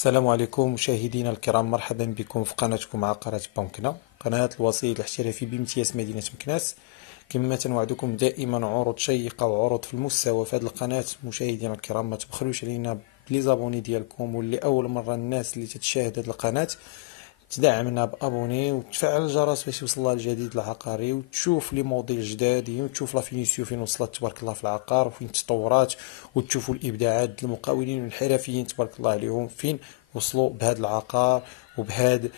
السلام عليكم مشاهدينا الكرام، مرحبا بكم في قناتكم عقارات بونكنا، قناة الوسيط الاحترافي بامتياز مدينة مكناس. كما تنوعدكم دائما عروض شيقة وعروض في المستوى في هذه القناة. مشاهدينا الكرام، ما تبخلوش علينا بلي زابوني ديالكم، واللي اول مرة الناس اللي تتشاهد هذه القناة تدعمنا بابوني وتفعل الجرس باش يوصلها الجديد العقاري، وتشوف لي موديل جداد، وتشوف لا فينيسيو فين وصلت تبارك الله في العقار وفين تطورات، وتشوفوا الابداعات المقاولين والحرفيين تبارك الله عليهم فين وصلوا بهذا العقار وبهذا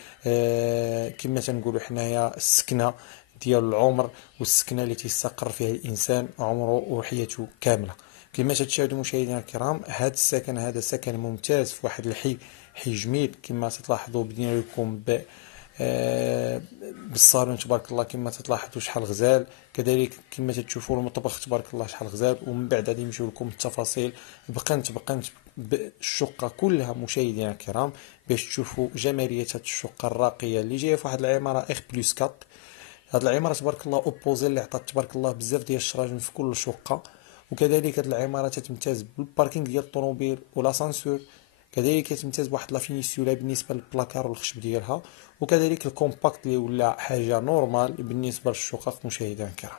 كما تنقولوا حنايا السكنه ديال العمر، والسكنه اللي تيستقر فيها الانسان عمره وحياته كامله. كما تشاهدوا مشاهدينا الكرام، هذا السكن هذا سكن ممتاز في واحد الحي، حي جميل. كما تلاحظوا بدينا لكم بالصالون تبارك الله، كما تلاحظوا شحال غزال، كذلك كما تشوفوا المطبخ تبارك الله شحال غزال. ومن بعد غادي نمشيو لكم التفاصيل بقنت بالشقه كلها مشاهدينا الكرام، باش تشوفوا جماليه هذه الشقه الراقيه اللي جايه في واحد العماره اخ بلس 4. هاد العماره تبارك الله اوبوزي اللي عطات تبارك الله بزاف ديال الشراجم في كل شقه. وكذلك هاد العماره تتمتاز بالباركينغ ديال الطوموبيل والاسانسور، كذلك تمتاز بواحد لا فينيسيولا بالنسبه للبلاكار والخشب ديالها، وكذلك الكومباكت اللي ولا حاجه نورمال بالنسبه للشقق مشاهدينا الكرام.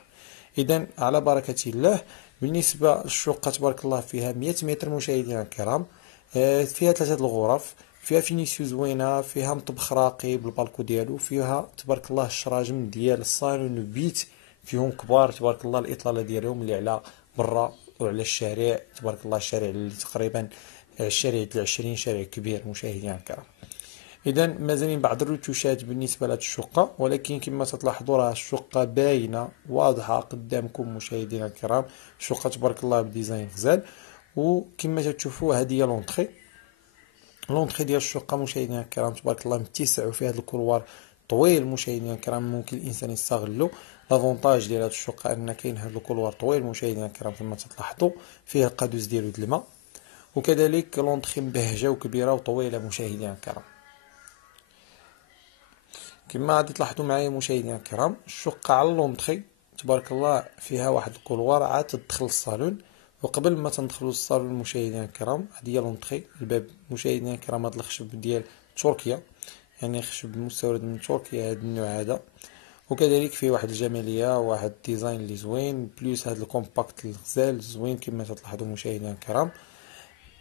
اذا على بركه الله، بالنسبه للشقه تبارك الله فيها 100 متر مشاهدينا الكرام، فيها ثلاثه الغرف، فيها فينيسيو زوينه، فيها مطبخ راقي بالبالكو ديالو، فيها تبارك الله الشراجم ديال الصالون بيت فيهم كبار تبارك الله، الاطلاله ديالهم اللي على برا وعلى الشارع تبارك الله، الشارع اللي تقريبا الشارع ديال 20 شارع كبير مشاهدينا الكرام. اذا مازالين بعض الرتوشات بالنسبه لهاد الشقه، ولكن كما تلاحظوا راه الشقه باينه واضحه قدامكم مشاهدينا الكرام. الشقه تبارك الله بديزاين غزال، وكما تشوفوا هذه هي لونطري ديال الشقه مشاهدينا الكرام تبارك الله متسع، وفي هذا الكولوار طويل مشاهدينا الكرام ممكن الانسان يستغلو. لافونتاج ديال هذه الشقه ان كاين هذا الكولوار طويل مشاهدينا الكرام كما تلاحظوا، فيه القادوس ديالو د الماء، وكذلك لونطري مبهجه وكبيره وطويله مشاهدينا الكرام. كما غادي تلاحظوا معايا مشاهدينا الكرام، الشقه على لونطري تبارك الله فيها واحد الكولوار عاد تدخل الصالون. وقبل ما تندخلوا للصالون مشاهدينا الكرام، هذه هي لونطري الباب مشاهدينا الكرام. هذا الخشب ديال تركيا، يعني خشب مستورد من تركيا هذا النوع هذا، وكذلك فيه واحد الجماليه واحد الديزاين اللي زوين، بليس هذا الكومباكت الغزال زوين كما تلاحظوا مشاهدينا الكرام.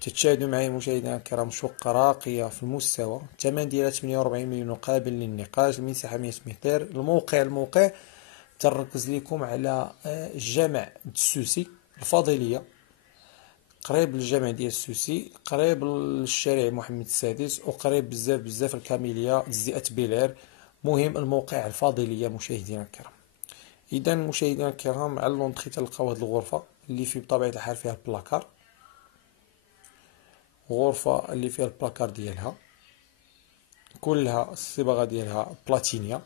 تتشاهدوا معي مشاهدينا الكرام شقة راقية في المستوى، الثمن ديالها 48 مليون قابل للنقاش، المساحة 100 متر. الموقع تركز لكم على الجامع السوسي الفاضلية، قريب للجامع ديال السوسي، قريب للشارع محمد السادس، وقريب بزاف الكاميلية زئة بيلير. مهم الموقع الفاضلية مشاهدينا الكرام. اذا مشاهدينا الكرام، على لونطري تلقاو هذه الغرفة اللي في بطبيعة الحال فيها البلاكار، غرفة اللي فيها البلاكار ديالها كلها الصباغة ديالها بلاتينيا،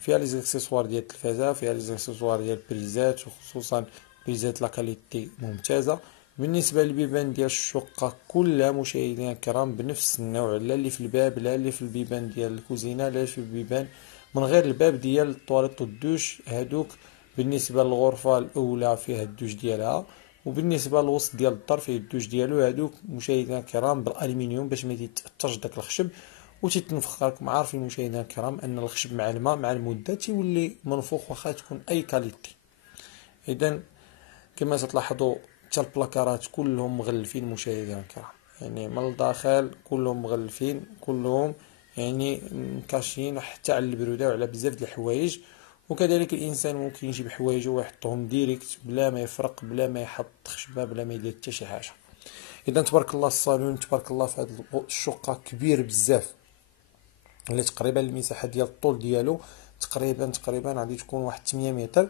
فيها لي زاكسيسوار ديال التلفازة، فيها لي زاكسيسوار ديال البريزات، وخصوصا بريزات لا كاليتي ممتازة. بالنسبة للبيبان ديال الشقة كلها مشاهدينا الكرام بنفس النوع، لا اللي في الباب لا اللي في البيبان ديال الكوزينة لا في البيبان من غير الباب ديال الطواليط والدوش هادوك. بالنسبة للغرفة الأولى فيها الدوش ديالها، وبالنسبه للوسط ديال الدار فيه الدوش ديالو هادوك مشاهدينا الكرام بالالومنيوم باش ما يتاثرش داك الخشب وتتنفخ. راكم عارفين مشاهدينا الكرام ان الخشب مع الماء مع المده تيولي منفوخ واخا تكون اي كاليتي. اذا كما تلاحظوا حتى البلاكارات كلهم مغلفين مشاهدينا الكرام، يعني من الداخل كلهم مغلفين، كلهم يعني مكاشين حتى على البروده وعلى بزاف ديال الحوايج. وكذلك الانسان ممكن يجيب حوايجه ويحطهم ديريكت بلا ما يفرق بلا ما يحط خشبه بلا ما يدير حتى شي حاجه. اذا تبارك الله الصالون تبارك الله في هذه الشقه كبير بزاف، اللي تقريبا المساحه ديال الطول ديالو تقريبا غادي تكون واحد 8 متر،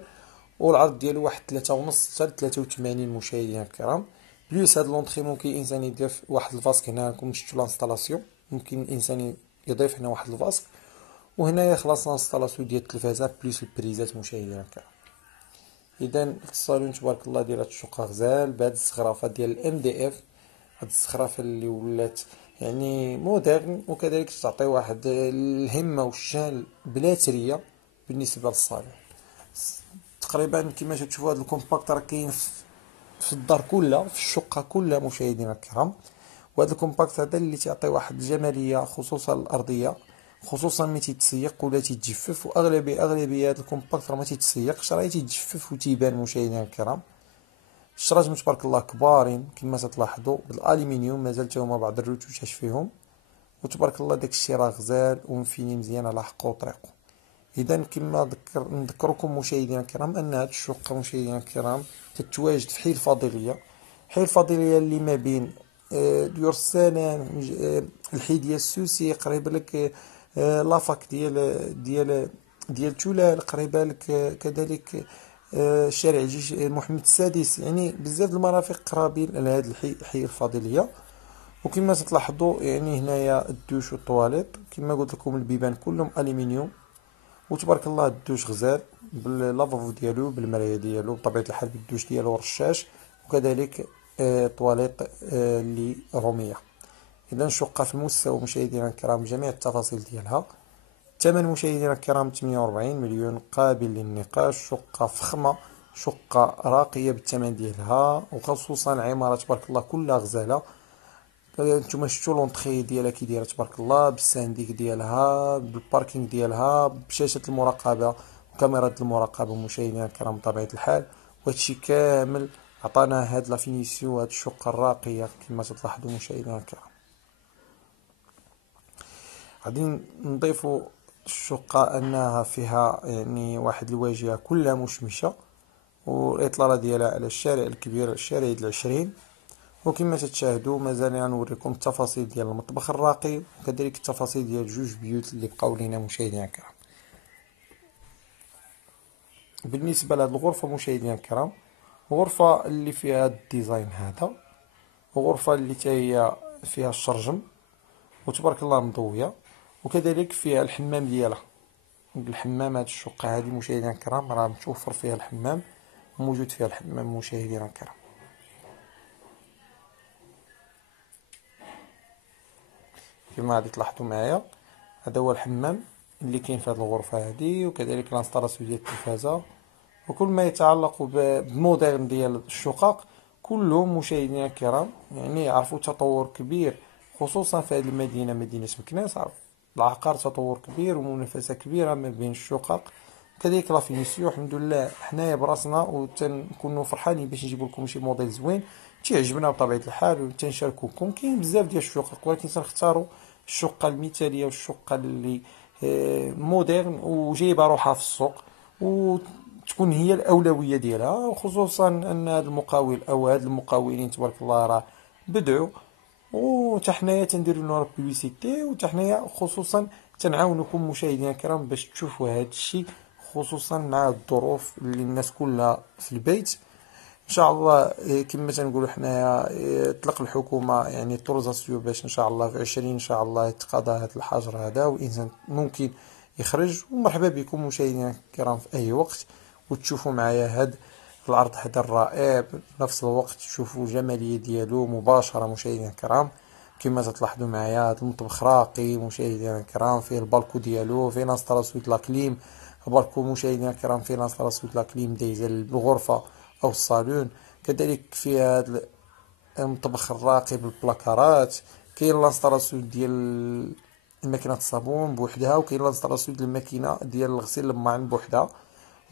والعرض ديالو واحد 3.5 حتى 83 مشاهدينا الكرام. بليس هاد لونطري ممكن الانسان يضيف واحد الفاسك، هنا راكم شفتوا لانستالاسيون ممكن الانسان يضيف هنا واحد الفاسك، وهنايا خلاص لانستالاسيون ديال التلفازه بليس البريزات مشاهدينا الكرام. اذا الصالون تبارك الله ديال هاد الشقه غزال بهاد الزخرفه ديال الام دي اف، هاد الزخرفه اللي ولات يعني مودرن، وكذلك تعطي واحد الهمه والشان بلا تريه بالنسبه للصالون. تقريبا كما تشوفوا هاد الكومباكت راه كاين في الدار كلها في الشقه كلها مشاهدينا الكرام. وهذا الكومباكت هذا اللي تعطي واحد الجماليه خصوصا الارضيه، خصوصا ملي تيتسيق ولا تيتجفف. واغلبيه هذا الكومباكت راه ما تيتسيقش، راه تيتجفف وتيبان مشاهدينا الكرام. الشراجم تبارك الله كبارين كما تلاحظوا بالالومنيوم، مازال تا هما بعض الرتوشات فيهم، وتبارك الله داكشي راه غزال ومفيني مزيان على حقه وطريقه. اذا كما نذكركم مشاهدينا الكرام ان هذه الشقه مشاهدينا الكرام تتواجد في حي الفاضليه. حي الفاضليه اللي ما بين ديور السلام، الحي ديال السوسي، قريبه لك لافاك ديال تولال، قريبه لك كذلك شارع الجيش محمد السادس. يعني بزاف المرافق قرابين لهذا الحي، حي الفاضليه. وكما تلاحظوا يعني هنايا الدوش والطواليت كما قلت لكم البيبان كلهم الومنيوم، وتبارك الله الدوش غزال باللافابو ديالو بالمرايه ديالو بطبيعه الحال بالدوش ديالو رشاش، وكذلك طواليت اللي روميه. اذا شقه في المستوى مشاهدينا الكرام جميع التفاصيل ديالها. الثمن مشاهدينا الكرام 48 مليون قابل للنقاش. شقه فخمه، شقه راقيه بالثمن ديالها، وخصوصا العماره تبارك الله كلها غزاله. نتوما شفتوا لونطخي ديالها كي دايره تبارك الله، بالسانديك ديالها، بالباركينغ ديالها، بشاشه المراقبه وكاميرا المراقبه مشاهدينا الكرام بطبيعه الحال. وهادشي كامل عطانا هاد لا فينيسيون وهاد الشقه الراقيه كما تلاحظوا مشاهدينا الكرام. غادي نضيفوا الشقه انها فيها يعني واحد الواجهه كلها مشمشه، والاطلاله ديالها على الشارع الكبير، الشارع العشرين. وكما تتشاهدوا مازال غنوريكم التفاصيل ديال المطبخ الراقي، وكذلك التفاصيل ديال جوج بيوت اللي بقاو لينا مشاهدينا الكرام. بالنسبه لهاد الغرفه مشاهدينا الكرام، غرفه اللي فيها الديزاين هذا، وغرفه اللي هي فيها الشرجم وتبارك الله مضويه، وكذلك فيها الحمام ديالها. الحمام هاد الشقه هذه مشاهدينا الكرام راه متوفر فيها الحمام، موجود فيها الحمام مشاهدينا الكرام. كما غادي تلاحظوا معايا هذا هو الحمام اللي كاين في هذه الغرفه هذه، وكذلك لانستالاسيون ديال التلفازه وكل ما يتعلق بالموديرن ديال الشقق كلهم مشاهدينا الكرام. يعني عرفوا تطور كبير خصوصا في هذه المدينه، مدينه مكناس. عرف العقار تطور كبير ومنافسه كبيره ما بين الشقق. كذلك لا فينيسيون الحمد لله حنايا براسنا وتنكونوا فرحانين باش نجيب لكم شي موديل زوين تيعجبنا بطبيعه الحال وتنشاركوكم. كاين بزاف ديال الشقق ولكن تنختاروا الشقه المثاليه والشقه اللي مودرن وجايبه روحها في السوق وتكون هي الاولويه ديالها. وخصوصا ان هذا المقاول او هاد المقاولين تبارك الله راه بدعوا، وتا حنايا تنديروا لهم بوبليسيتي، وتا حنايا خصوصا تنعاونكم مشاهدينا الكرام باش تشوفوا هذا الشيء، خصوصا مع الظروف اللي الناس كلها في البيت. ان شاء الله كما تنقولوا حنايا طلق الحكومه يعني طورزاسيون باش ان شاء الله في 20 ان شاء الله يتقاضى هذا الحجر هذا، والانسان ممكن يخرج. ومرحبا بكم مشاهدينا الكرام في اي وقت وتشوفوا معايا هذا العرض هذا الرائع، بنفس الوقت تشوفوا الجماليه ديالو مباشره مشاهدينا الكرام. كما تلاحظوا معايا هذا المطبخ راقي مشاهدينا الكرام، فيه البالكو ديالو، فيه لانستالاسيون لا كليم. البالكو مشاهدينا الكرام فيه لانستالاسيون لا كليم دايزه للغرفه او الصالون. كذلك فيه هذا المطبخ الراقي بالبلاكارات. كاين لانستالاسيون ديال الماكينه الصابون بوحدها، وكاين لانستالاسيون ديال الماكينه ديال الغسيل الماعن بوحدها.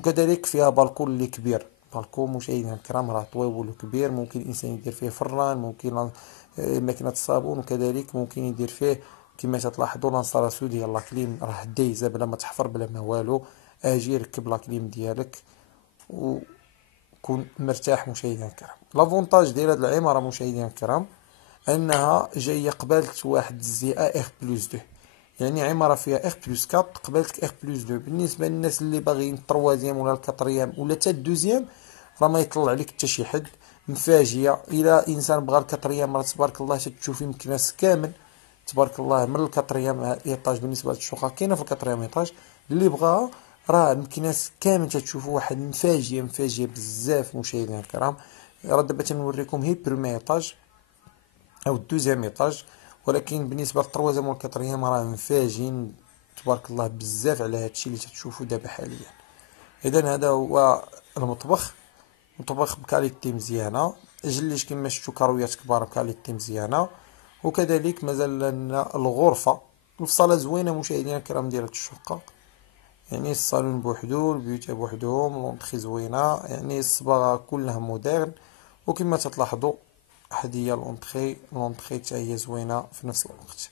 وكذلك فيها بالكون اللي كبير، بالكون مشاهدينا الكرام راه طويل وكبير، ممكن الانسان يدير فيه فران، ممكن ماكينه الصابون، وكذلك ممكن يدير فيه كما تلاحظوا لانستالاسيون ديال لاكليم راه دايزه بلا ما تحفر بلا ما والو. اجي ركب لاكليم ديالك وكون مرتاح مشاهدينا الكرام. لافونتاج ديال هذه العماره مشاهدينا الكرام انها جايه قبالة واحد الزئه ار بلس 2، يعني عماره فيها ار بلس 4 قبالتك ار بلس 2. بالنسبه للناس اللي باغيين التروازيام ولا الكاتريام ولا حتى الدوزيام راه ما يطلع عليك حتى شي حد. مفاجئه الى انسان بغى الكاتريام راه تبارك الله تشوفي مكناس كامل تبارك الله من الكاتريام ايطاج. بالنسبه للشقق كاينه في الكاتريام ايطاج اللي بغاها راه مكناس كامل تتشوفوا واحد مفاجئه بزاف مشاهدينا الكرام. راه دابا تنوريكم هي برومي ايطاج او الدوزيام ايطاج، ولكن بالنسبه للطروازيام والكاتريام راه مفاجئين تبارك الله بزاف على هادشي اللي تتشوفوا دابا حاليا. اذا هذا هو المطبخ، مطبخ بكاليتي مزيانه، جليش كما شفتوا كرويات كبار بكاليتي مزيانه، وكذلك مازال لنا الغرفة، الصالة زوينة مشاهدينا الكرام ديال هاد الشقة، يعني الصالون بوحدو، البيوت بوحدهم، لونطخي زوينة، يعني الصباغة كلها موديرن. وكما تلاحظوا هذه هي لونطخي حتى هي زوينة في نفس الوقت.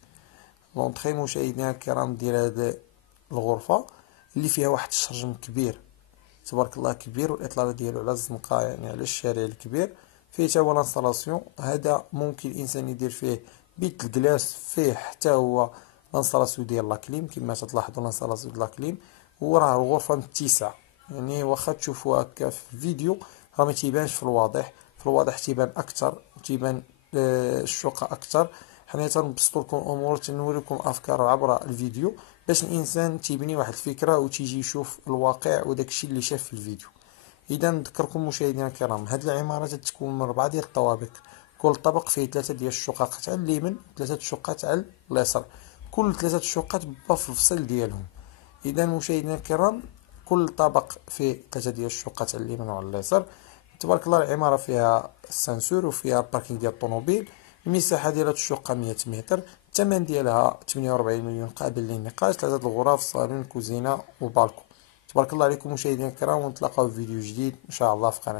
لونطخي مشاهدينا الكرام ديال هاد الغرفة اللي فيها واحد الشرجم كبير تبارك الله كبير، والاطلاله ديالو على الزنقه يعني على الشارع الكبير. فيه حتى هو لانستالاسيون، هذا ممكن الانسان يدير فيه بيت الكلاس، فيه حتى هو لانستالاسيون ديال لاكليم كما تلاحظوا لانستالاسيون ديال لاكليم. وراه الغرفه متسعه، يعني واخا تشوفوا هكا في الفيديو راه ما تيبانش في الواضح، في الواضح تيبان اكثر، تيبان الشقه اكثر. حنا تنبسطوا لكم الامور، تنوريكم افكار عبر الفيديو باش الانسان تيبني واحد الفكره وتيجي يشوف الواقع وداك الشيء اللي شاف في الفيديو. اذا نذكركم مشاهدينا الكرام هاد العماره تتكون من 4 ديال الطوابق، كل طبق فيه 3 ديال الشقق على اليمين، 3 شقات على اليسار، كل 3 شقات با في الفصل ديالهم. اذا مشاهدينا الكرام كل طبق فيه 3 ديال الشقات على اليمين وعلى اليسار. تبارك الله العماره فيها السانسور وفيها باركينغ ديال الطوموبيل. المساحه ديال هاد الشقه 100 متر، الثمن ديالها 48 مليون قابل للنقاش، 3 الغرف، صالون، كوزينه وبالكو. تبارك الله عليكم مشاهدينا الكرام، ونتلاقاو في فيديو جديد ان شاء الله في قناه